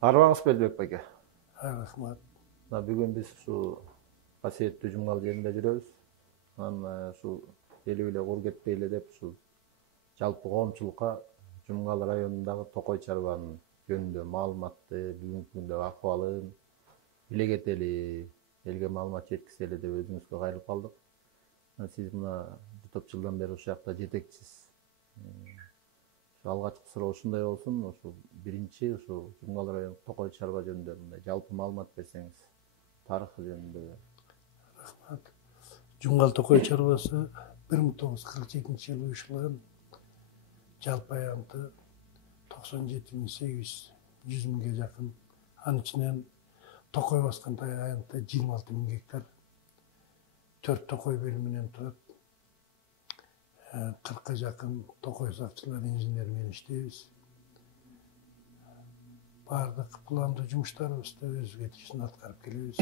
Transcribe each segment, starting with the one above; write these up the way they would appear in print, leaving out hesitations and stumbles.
Арыбаңыз Бердибек байке. Рахмат. Бүгүн биз ушу касиеттүү Жумгал жеринде жүрөбүз. Анан ушу эл эле кур кетпей эле деп ушу жалпы коомчулукка Жумгал районундагы токой чарбанын жөнүндө маалыматты, бүгүнкү күндөгү акыбалын биле кетели, элге маалымат жеткизели деп өзүңүзгө кайрылып калдык. Сиз мына бир топ жылдан бери ушул жакта жетекчисиз. Алгачкы суроо ушундай болсун, ушу биринчи ушу Жумгал районундагы токой чарба жөнүндө мындай жалпы маалымат берсеңиз, тарыхы жөнүндө. Рахмат. Жумгал токой чарбасы 1947 жылы уюштурулган. Жалпы аянты 97.800 100 миңге жакын. Анын ичинен токой баскан аянты 26 миң гектар. 4 токой бөлүмүнөн турат. 40га жакын токой сакчылар, инженер менен иштейбиз. Бардык пландуу жумуштарыбызды өзүбүз кетишин аткарып келебиз.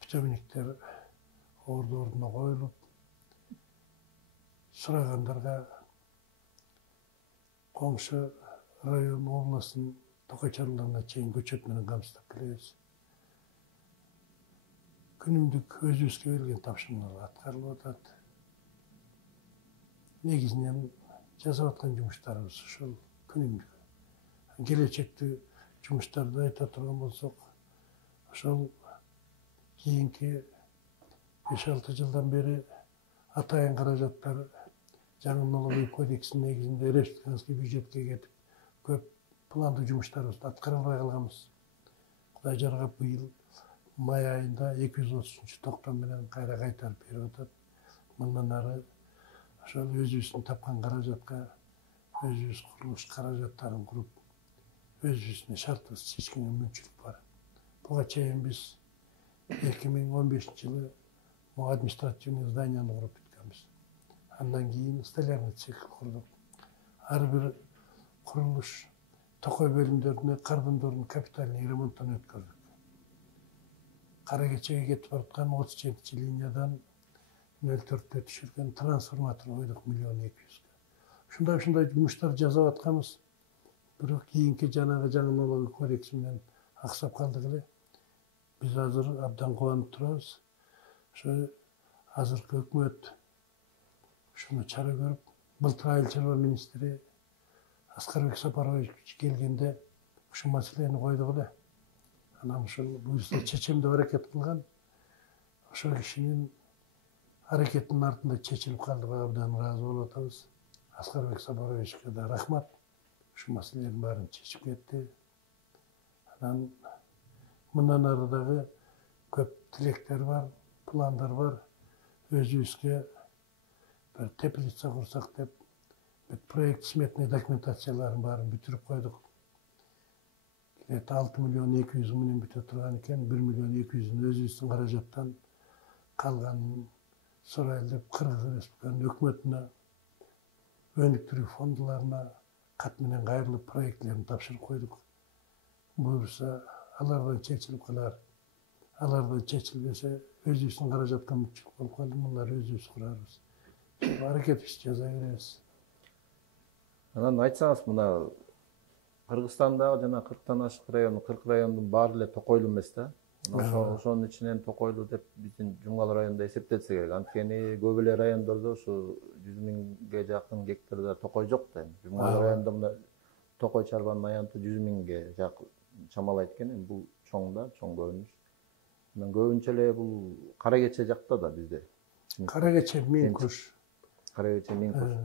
Питомниктер ордуна коюлуп, сурагандарга комшу район, областын токой чарбаларына чейин көчөт менен камсыздап келебиз. Күнүмдүк өзүбүзгө берилген тапшырмалар аткарылып атат. Негизинен жасап аткан жумуштарыбыз ушул күнүмдүк. Келечекти жумуштарды айта турган болсок, ошол кийинки 5-6 жылдан бери атайын каражаттар жаңы налоговый кодекстин негизинде республиканский бюджетке кетип, көп пландуу жумуштарыбызды аткара албай калганбыз. Кудай жаргап, быйыл май айында 230-токтом менен кайра кайтарып берип атат. Мындан ары ошол өзүбүздүн тапкан каражатка өзүбүз курулуш каражаттарын куруп, өзүбүздүн шартыбыз чечкенге мүмкүнчүлүк бар. Буга чейин биз 2015 жылы административный зданияны куруп бүткөнбүз. Андан кийин столярный цех курдук. Ар бир курулуш токой бөлүмдөрүнө карбондордун капитальный ремонтун өткөрдүк. Кара кечеге кетип бараткан 37 линиядан 04-тө түшүргөн трансформатор койдук 1 200 000. Ушундай жумуштар жасап атканбыз. Бирок кийинки жаңы налоговый кодекс менен аксап калдык эле. Биз азыр абдан кубанып турабыз. Ошо азыркы өкмөт ушуну чара көрүп, былтыр айыл чарба министри Аскарбек Сапарович келгенде ушул маселени койдук эле. Анан ушул буюрса чечемдеп аракет кылган. Ошол кишинин аракетинин артында чечилип калды. Абдан ыраазы болуп атабыз. Аскарбек Сапаровичке да рахмат. Ушул маселелердин баарын чечип кетти. Анан мындан ары дагы көп тилектер бар, пландар бар. Өзүбүзгө бир теплица курсак деп, проект сметный документацияларын баарын бүтүрүп койдук. 6 миллион 200 менен бүтө турган экен, 1 миллион 200-ün өзүбүздүн каражаттан калганын сурайлы деп Кыргыз Республикасынын өкмөтүнө, өнүктүрүү фондуларына кат менен кайрылып проекттерин тапшырып койдук. Буюрса алардан чечилип калар. Алардан чечилбесе өзүбүздүн каражатка мүмкүнчүлүк болуп калды. Мулар өзүбүз курарбыз. Аракетибизди жасай беребиз. Анан айтсаңыз, мына Кыргызстандагы жана 40тан ашык район, 40 райондун баары эле токойлуу эмес да. Ошонун ичинен токойлуу деп биздин Жумгал районунда эсептелсе керек. Анткени көп эле райондордо ушу 100 миңге жакын гектарда токой жок да. Жумгал районунда мына токой чарбанын аянты 100 миңге жакын чамалайт экен. Бул чоң да, чоң көрүнүш. Анан көбүнчө эле бул кара кече жакта да бизде. Кара кече миң куш. Кара кече миң куш.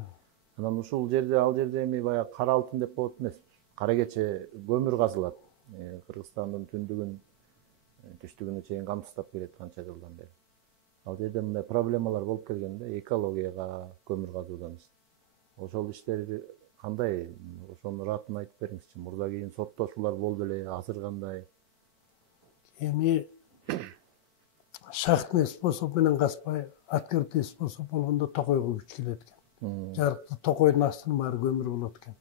Анан ушул жерде, ал жерде эми баягы кара алтын деп болот эмес. Кара кече көмүр казылат. Кыргызстандын түндүгүн, түштүгүнө чейин камсыздап келет канча жылдан бери. Ал жерде мындай проблемалар болуп келгенде, экологияга көмүр казуудан. Ошол иштерди кандай? Ошонун ыратын айтып бериңизчи. Мурда кийин соттошуулар болду эле, азыр кандай? Эми шахтный способ менен казбай, открытый способ болгондо токойго күч келет экен. Жарыкты токойдун астынын баары көмүр болот экен.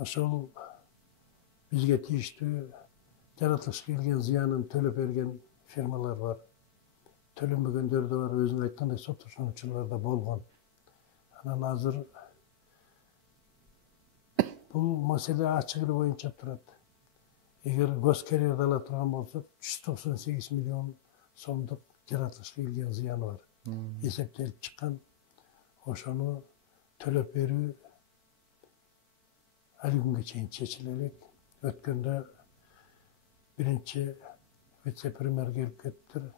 Ошол бизге тийиштүү жаратылышка келген зыянын төлөп берген фирмалар бар. Төлөнбөгөндөр да бар, өзүң айткандай соттошуучулар да болгон. Анан азыр Бул маселе ачык эле боюнча турат. Эгер Госкерьерди ала турган болсок, 198 миллион сомдук жаратылышка келген зыяны бар. Эсептелип чыккан. Ошону төлөп берүү али күнгө чейин чечиле элек. Өткөндө биринчи вице-премьер келип кеттир.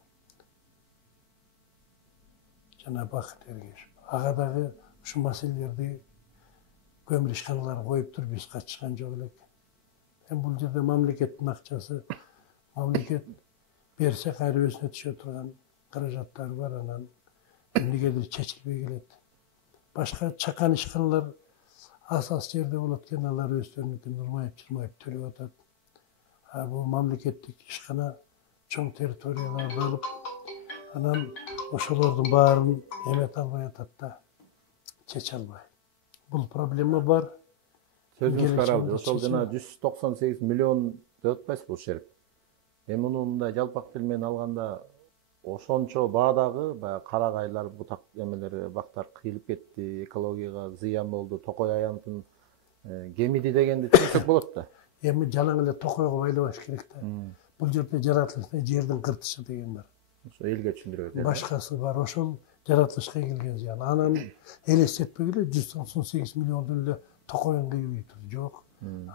Жана Бакыт Эргешев. Ага дагы ушу маселелерди көмүр ишканалары коюп туруп биз катышкан жок элек. Бул жерде мамлекеттин акчасы, мамлекет берсе кайра өзүнө түшө турган каражаттары бар, анан эмнегедир чечилбей келет. Башка чакан ишканалар аз жерде болот экен, алар өздөрүнүкүн урмайып төлөп атат. Бул мамлекеттик ишкана чоң территорияларды алып, анан ошолордун баарын эмете албай атат да, чече албай. Бул проблема бар. Сөзүңүз каралды. Ошол жана 198 миллион деп атпайсызбы бул шерик. Эми муну мындай жалпак тил менен алганда ошончо баадагы баягы карагайлар, бутак эмелер, бактар кыйылып кетти, экологияга зыян болду, токой аянтын кемиди дегенди түшүнсөк болот да. Эми жалаң эле токойго байлабаш керек да. Бул жерде жаратылышта жердин кыртышы деген бар. Ошо элге түшүндүрөт. Башкасы бар, ошол жаратылышка келген зыян. Анан элестетпегиле 198 миллиондун эле токойун кыйбый тур. Жок,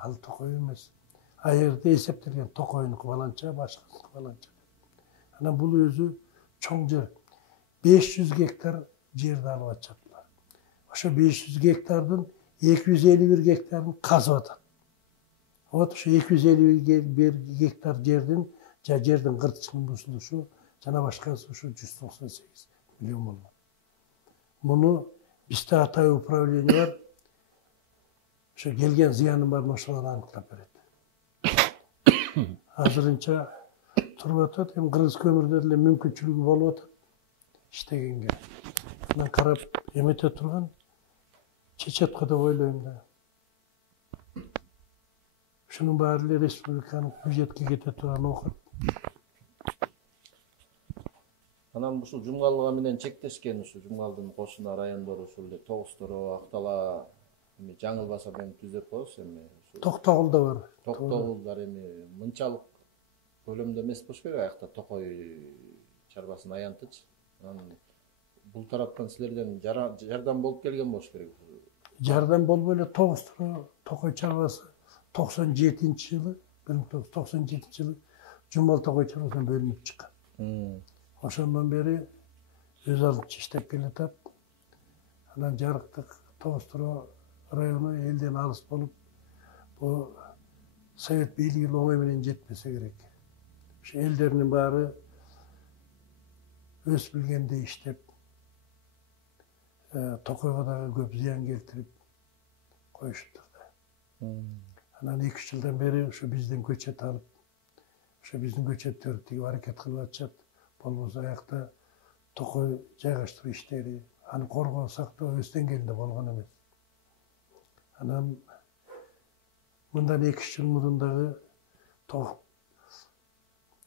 ал токой эмес. А жерде эсептелген токойнуку баланча, башкасыныкы баланча. Анан бул өзү чоң жер. 500 гектар жерди алып атышат. Ошо 500 гектардын 251 гектарын казып атат. Вот ошо 251 гектар жердин кыртышынын бузулушу жана башкасы ушу 198 миллион болгон. Муну бизде атайын управление бар. Ошо келген зыянын баарын ошолор аныктап берет. Азырынча туруп атат, эми кыргыз көмүрдө деле мүмкүнчүлүгү болуп атат иштегенге. Анан карап эмете турган чечет го деп ойлойм да. Ушунун баары эле республиканын бюджетке кете турган окут. Анан ушул Жумгалыга менен чектешкен ушу Жумгалдын кошуна райондору ушул эле Тогуз-Тороо, Актала, эми жаңылбасам эми түзөп коебуз эми. Токтогул да бар. Токтогулдар эми мынчалык көлөмдө эмес болуш керек аякта токой чарбасын аянтычы. Анан бул тараптан силерден жардам болуп келген болуш керек. Жардам болбой эле Тогуз-Тороо токой чарбасы 97-жылы, 1997-жылы Жумгал токой чарбасынан бөлүнүп чыккан. Ошондон бери өз алдынча иштеп келатат. Анан жарыктык Тогуз-Тороо району элден алыс болуп, бул совет бийлиги оңой менен жетпесе керек. Ошо элдердин баары өз билгендей иштеп, токойго дагы көп зыян келтирип коюшуптур да. Анан 2-3 жылдан бери ушу бизден көчөт алып, ушу биздин көчөттөрдү тигип аракет кылып атышат. Болбосо аякта токой жайгаштыруу иштери, аны коргоо, сактоо өз деңгээлинде болгон эмес. Анан мындан 2-3 жыл мурун дагы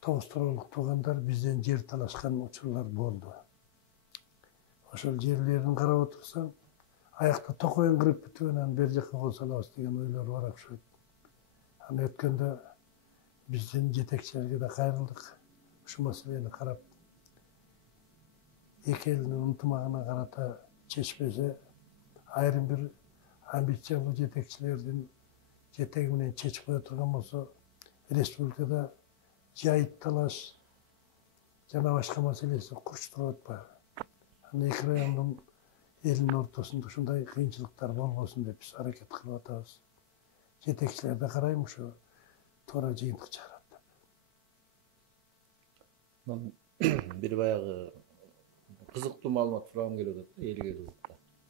Тогуз-Тороолук туугандар бизден жер талашкан учурлар болду. Ошол жерлерин карап отурсаң, аякта токойун кырып бүтүп, анан бери жакка кол салабыз деген ойлор бар окшойт. Аны өткөндө биздин жетекчилерге да кайрылдык. Ушу маселени карап, эки элдин ынтымагына карата чечпесе, айрым бир амбициялуу жетекчилердин жетеги менен чечип кое турган болсо, республикада жайыт талаш жана башка маселеси курчтуруп атпайбы. Аны эки райондун элинин ортосунда ушундай кыйынчылыктар болбосун деп биз аракет кылып атабыз. Жетекчилер да карайм ушу туура жыйынтык чыгарат. Бир баягы кызыктуу маалымат сурагым келип атат да, элге кызык.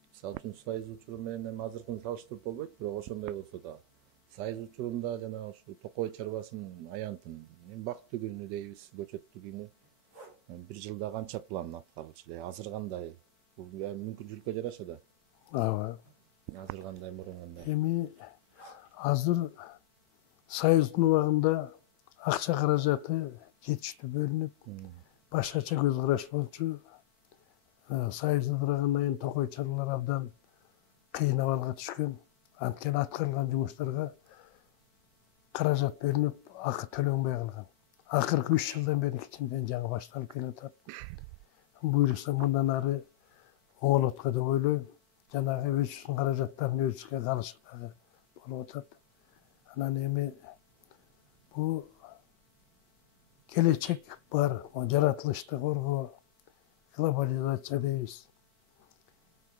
Мисалы үчүн Союз учуру менен азыркыны салыштырып болбойт, бирок ошондой болсо да Союз учурунда жана ушу токой чарбасын аянтын бактуу күнү дейбиз, көчөттүк күнү бир жылда канча план аткарылчу эле, азыр кандай? Бул мүмкүнчүлүккө жараша да. Ооба. Азыр кандай, мурун кандай? Эми азыр Союздун убагында акча каражаты жетиштүү бөлүнүп, башкача көз караш болчу. Союз ыдырагандан кийин токой чарбалар абдан кыйын абалга түшкөн. Анткени аткарылган жумуштарга каражат бөлүнүп, акы төлөнбөй калган. Акыркы 3 жылдан бери кичинден жаңы башталып келатат. Буюрса мындан ары оңолотко деп ойлойм. Жанагы өзүбүздүн каражаттарын өзүбүзгө калышы дагы болуп атат. Анан эми бул келечек бар, жаратылышты коргоо, глобализация дейбиз,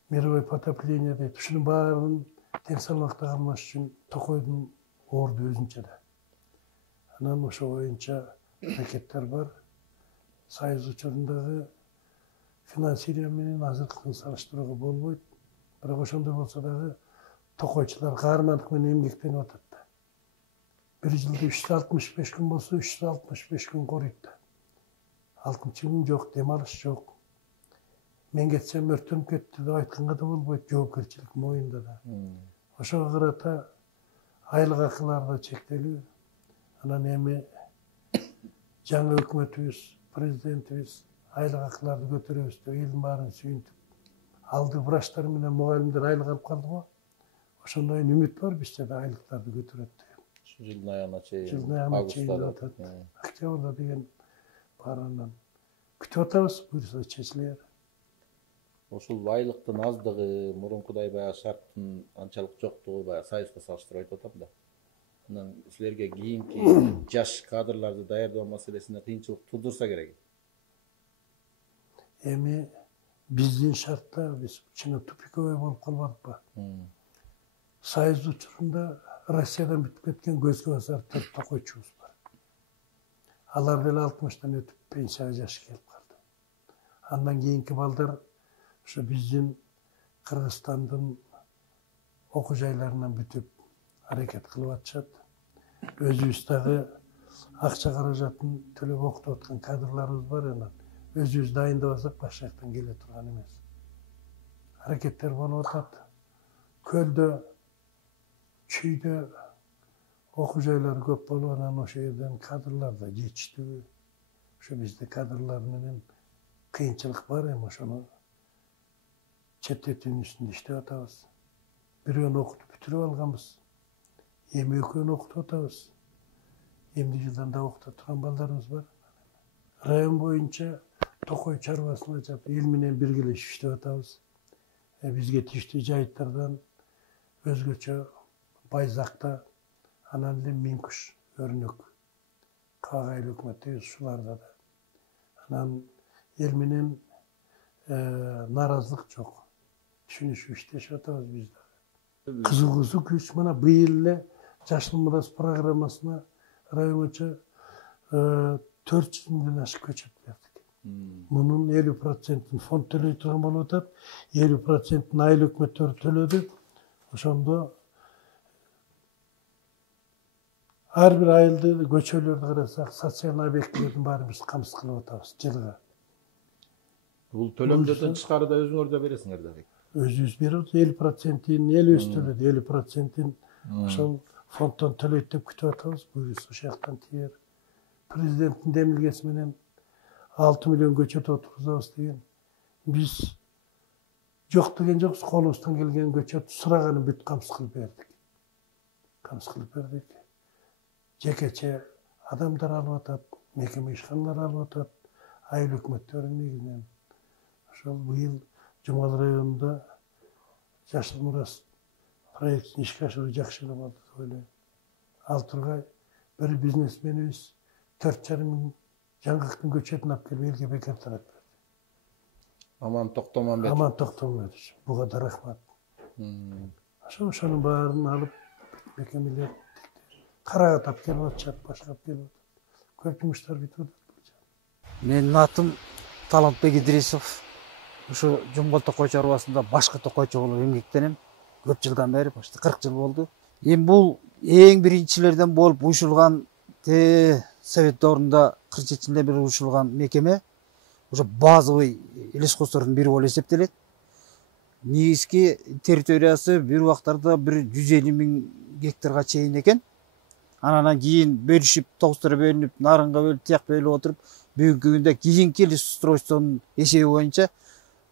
мировое потопление дейт. Ушунун баарын тең салмакта калмаш үчүн токойдун орду өзүнчө да. Анан ошо боюнча аракеттер бар. Союз учурундагы финансирование менен азыркысын салыштырууга болбойт. Бирок ошондой болсо дагы токойчулар каармандык менен эмгектенип атат да. Bir жылда 365 күн болсо 365 күн корuyт да. 60 күн жок, демалыш жок. Мен кетсем өрттөнүп кетти деп айтканга да болбойт, жоопкерчилик моюнда да. Ошого карата айлык акылар да чектелүү. Анан эми жаңы өкмөтүбүз, президентибиз айлык акыларды көтөрөбүз деп элдин баарын сүйүнтүп, алды врачтар менен мугалимдер айлык алып калды го. Ошондой үмүт бар бизде да айлыктарды көтөрөт деп. Жылдын аягына чейин. Жылдын аягына чейин деп атат. Октябрда деген баарынан күтүп атабыз, буюрса чечилер. Ушул айлыктын аздыгы, мурункудай баягы шарттын анчалык жоктугу баягы Союзга салыштырып айтып атам да. Анан силерге кийинки жаш кадрларды даярдоо маселесинде кыйынчылык туудурса керек. Эми биздин шартта биз чын тупиковый болуп калбадыкпы? Союз учурунда Россиядан бүтүп кеткен көзгө басар токойчубуз бар. Алар деле 60-тан өтүп пенсияга жашы келип калды. Андан кийинки балдар ошо биздин Кыргызстандын окуу жайларынан бүтүп аракет кылып атышат. Өзүбүз дагы акча каражатын төлөп окутуп аткан кадрларыбыз бар. Анан өзүбүз дайындабасак башка жактан келе турган эмес. Аракеттер болуп атат. Көлдө, Чүйдө окуу жайлары көп болуп, анан ошо жерден кадрлар да жетиштүү. Ошо бизде кадрлар менен кыйынчылык бар, эми ошону четтетүүнүн үстүндө иштеп атабыз. Бирөөнү окутуп бүтүрүп алганбыз. Эми экөөнү окутуп атабыз. Эмди жылдан да окута турган балдарыбыз бар. Район боюнча токой чарбасын ачып, эл менен биргелешип иштеп атабыз. Бизге тийиштүү жайыттардан өзгөчө Байзакта, анан эле Минкуш, Өрнөк, Кагай өкмөтү ушуларда да. Анан эл менен нааразылык жок. Түшүнүшүп иштешип атабыз биз да. Кызыгуусу күч мына быйыл эле Жашыл мурас программасына райончо 400 миңден ашык көчөт бердик. Мунун 50%-ин фонд төлөй турган болуп атат, 50%-ин айыл өкмөттөрү төлөдү. Ошондо ар бир айылды көчөлөрдү карасак, социалдык объектилердин баарын биз камсыз кылып атабыз жылга. Бул төлөмдөрдөн тышкары да өзүңөр да бересиңер да. Өзүбүз беребиз, 50%-ин элибиз төлөдү, 50%-ин ошол фонддон төлөйт деп күтүп атабыз. Буюрса ошол жактан тиер. Президенттин демилгеси менен 6 миллион көчөт отургузабыз деген. Биз жок деген жокпуз, колубуздан келген көчөт сураганын бүт камсыз кылып бердик. Камсыз кылып бердик. Жекече адамдар алып атат, мекеме ишканалар алып атат, айыл өкмөттөрү негизинен. Ошол быйыл Жумгал районунда Жашыл мурас проектин ишке ашыруу жакшы эле болду деп ойлойм. Ал тургай бир бизнесменибиз 4,5 миң жаңгактын көчөтүн алып келип элге бекер таратып берди. Аман Токтомамбетов. Аман Токтомамбетов. Буга да рахмат. Ошонун баарын алып мекемелер карага тап келип атышат, башкап келип атат. Көп жумуштар бүтүп атат. Менин атым Талантбек Идрисов. Ушу Жумгал токой чарбасында башкы токойчу болуп эмгектенем. Көп жылдан бери, башта 40 жыл болду. Эми бул эң биринчилерден болуп уюшулган Совет дорунда 47-жылда бир уюшулган мекеме. Ошо базовый лескоздордун бири болуп эсептелет. Негизги территориясы бир убактарда 150 миң гектарга чейин экен. Анан кийин бөлүшүп, тогузтара бөлүнүп, нарынга бөлүнүп, тияк бөлүп отуруп, бүгүнкү күндө кийинки лесустройствонун эсеби боюнча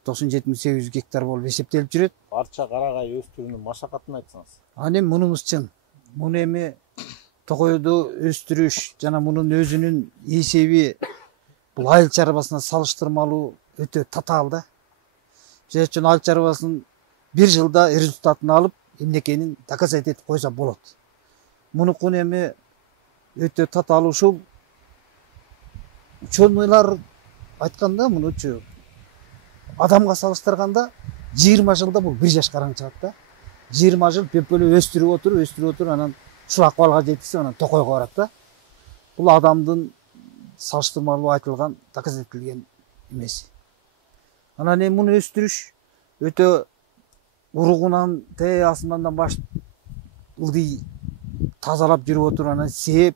97.800 гектар болуп эсептелип жүрөт. Арча карагай өстүрүүнүн машакатын айтсаңыз. Аны мунумуз чын. Муну эми токойду өстүрүш жана мунун өзүнүн эсеби бул айыл чарбасына салыштырмалуу өтө татаал да. Же үчүн айыл чарбасынын бир жылда результатын алып, эмнекенин доказать этип койсо болот. Мунукун эми өтө татаал ушул ученыйлар айтканда мунучу адамга салыштырганда 20 жылда бул 1 жаш караң чыгат да. 20 жыл пөпөлө өстүрүп отуруп, анан ушул акыбалга жетсе, анан токойго барат да. Бул адамдын салыштырмалуу айтылган, доказать этилген эмеси. Анан эми муну өстүрүш өтө уругунан, асынан баш ылдый тазалап жүрүп отуруп, анан сээп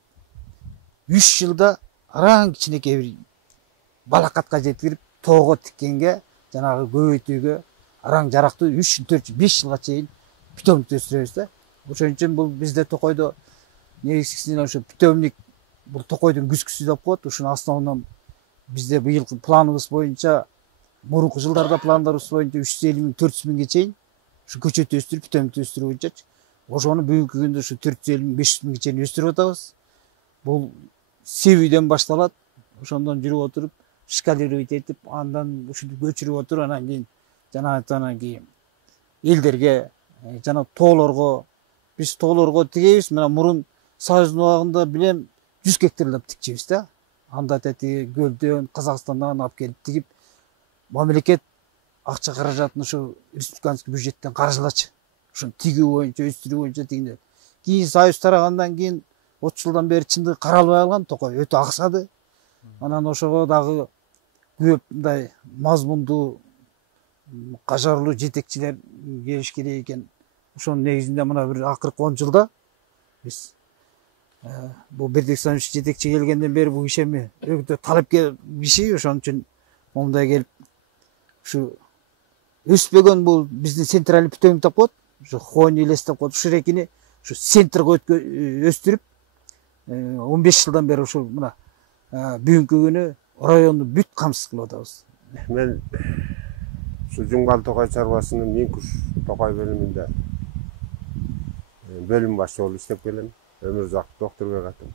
3 жылда араң кичинекей бир балакатка жеткирип, тоого тиккенге, жанагы көбөйтүүгө араң жарактуу 3, 4, 5 жылга чейин питомник өстүрөбүз да. Ошон үчүн бул бизде токойдо негизгисинен ошо питомник бул токойдун күзгүсү деп коет. Ушунун основном бизде быйылкы планыбыз боюнча, мурунку жылдарда пландарыбыз боюнча 350 миң, 400 миңге чейин ушу көчөт өстүрүп, питомник өстүрүү боюнчачы. Ошону бүгүнкү күндө ушу 450 миң, 500 миңге чейин өстүрүп атабыз. Бул себүүдөн башталат. Ошондон жүрүп отуруп, шкалировать этип, андан ушинтип көчүрүп отуруп, анан кийин анан кийин элдерге, жана тоолорго, биз тоолорго тигебиз. Мына мурун Союздун убагында билем 100 гектарлап тикчүбүз да. Анда тети Көлдөн, Казакстандан алып келип тигип, мамлекет акча каражатын ушу республиканский бюджеттен каржылачы. Ушуну тигүү боюнча, өстүрүү боюнча тигиндер. Кийин Союз тарагандан кийин 30 жылдан бери чындыгы каралбай калган, токой өтө аксады. Анан ошого дагы көп мындай мазмундуу, кажарлуу жетекчилер келиш керек экен. Ошонун негизинде мына бир акыркы 10 жылда биз бул Бердик Саныч жетекчи келгенден бери бул киши эми өтө талапкер киши. Ошон үчүн момундай келип ушу өспөгөн бул биздин центральный питомник деп коет. Ушу Хони лес деп коет. Ушу рекини ушу центрге өстүрүп 15 жылдан бери ушул мына бүгүнкү күнү районду бүт камсыз кылып атабыз. Мен ушу Жумгал токой чарбасынын Минкуш токой бөлүмүндө бөлүм башчы болуп иштеп келем. Өмүрзак доктурбек атым.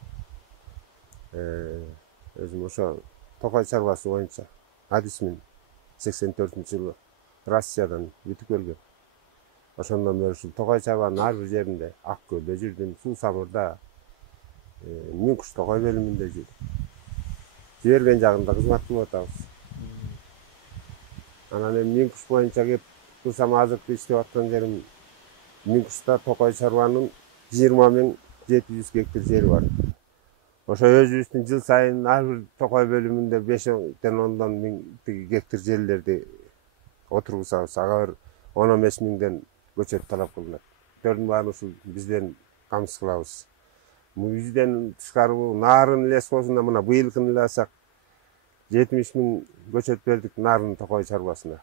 Өзүм ошо токой чарбасы боюнча адисмин 84-жылы Россиядан бүтүп келгем. Ошондон бери ушул токой чарбанын ар бир жеринде, Ак көлдө жүрдүм, Суу Самырда, Минкуш токой бөлүмүндө жүрдүм. Жиберген жагында кызмат кылып атабыз. Анан эми Минкуш боюнча кеп турсам, азыркы иштеп аткан жерим Минкушта токой чарбанын 20.700 гектар жери бар. Ошо өзүбүздүн жыл сайын ар бир токой бөлүмүндө 5-10 миң гектар жерлерди отургузабыз. Ага бир 15 миңден көчөт талап кылынат. Төрдүн баарын ушул бизден камсыз кылабыз. Бизден тышкары Нарын лесхозуна мына быйылкыны эле алсак 70 миң көчөт бердик Нарын токой чарбасына.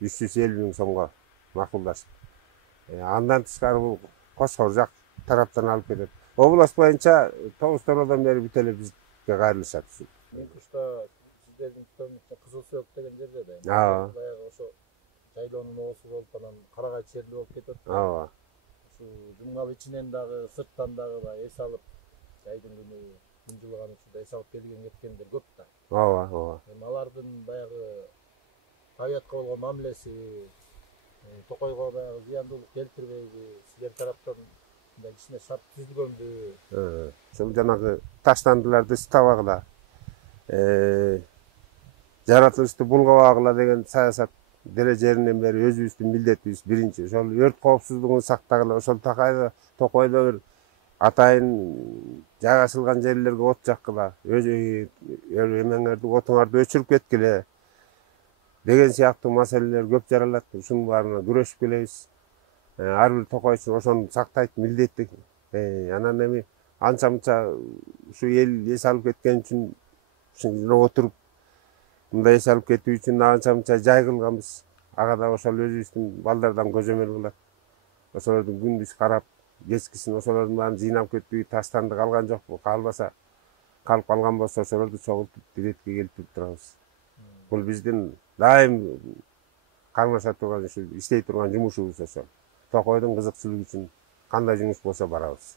350 миң сомго макулдаштык. Андан тышкары Кошкор жак тараптан алып келет. Область боюнча 9 тоrodон бери бүт эле бизге кайрылышат. Минкушта сиздердин питомникте Кызыл Сөк деген жерде да. Баягы ошо жайлоонун оосу болуп, анан карагай черлүү болуп кетет. Ооба. Ушу Жумгал ичинен дагы, сырттан дагы эс алып, жайдын күнү күнжылган учурда эс алып келген кеткендер көп да. Ооба. Эми алардын баягы табиятка болгон мамилеси, токойго баягы зыяндуулук келтирбейби, сиздер тараптан кичине шарт түзүлгөнбү? Ошол жанагы таштандыларды табагыла, жаратылышты булгабагыла деген саясат деле жеринен бери өзүбүздүн милдетибиз биринчи. Ошол өрт коопсуздугун сактагыла. Ошол токойдо бир атайын жайгашылган жерлерге от жаккыла. Эмеңерди, отуңарды өчүрүп кеткиле деген сыяктуу маселелер көп жаралат. Ушунун баарына күрөшүп келебиз. Ар бир токойчу ошону сактайт, милдеттик. Анан эми анча-мынча ушу эл эс алып кеткен үчүн ушунда отуруп мындай эс алып кетүү үчүн анча-мынча жай кылганбыз. Ага да ошол өзүбүздүн балдардан көзөмөл кылат. Ошолорду күндүз карап, кечкисин ошолордун баарын жыйнап кетпей, таштанды калган жокпу. Калбаса, калып калган болсо ошолорду чогултуп диретке келтирип турабыз. Бул биздин дайым кармаша турган, иштей турган жумушубуз ошол. Токойдун кызыкчылыгы үчүн кандай жумуш болсо барабыз.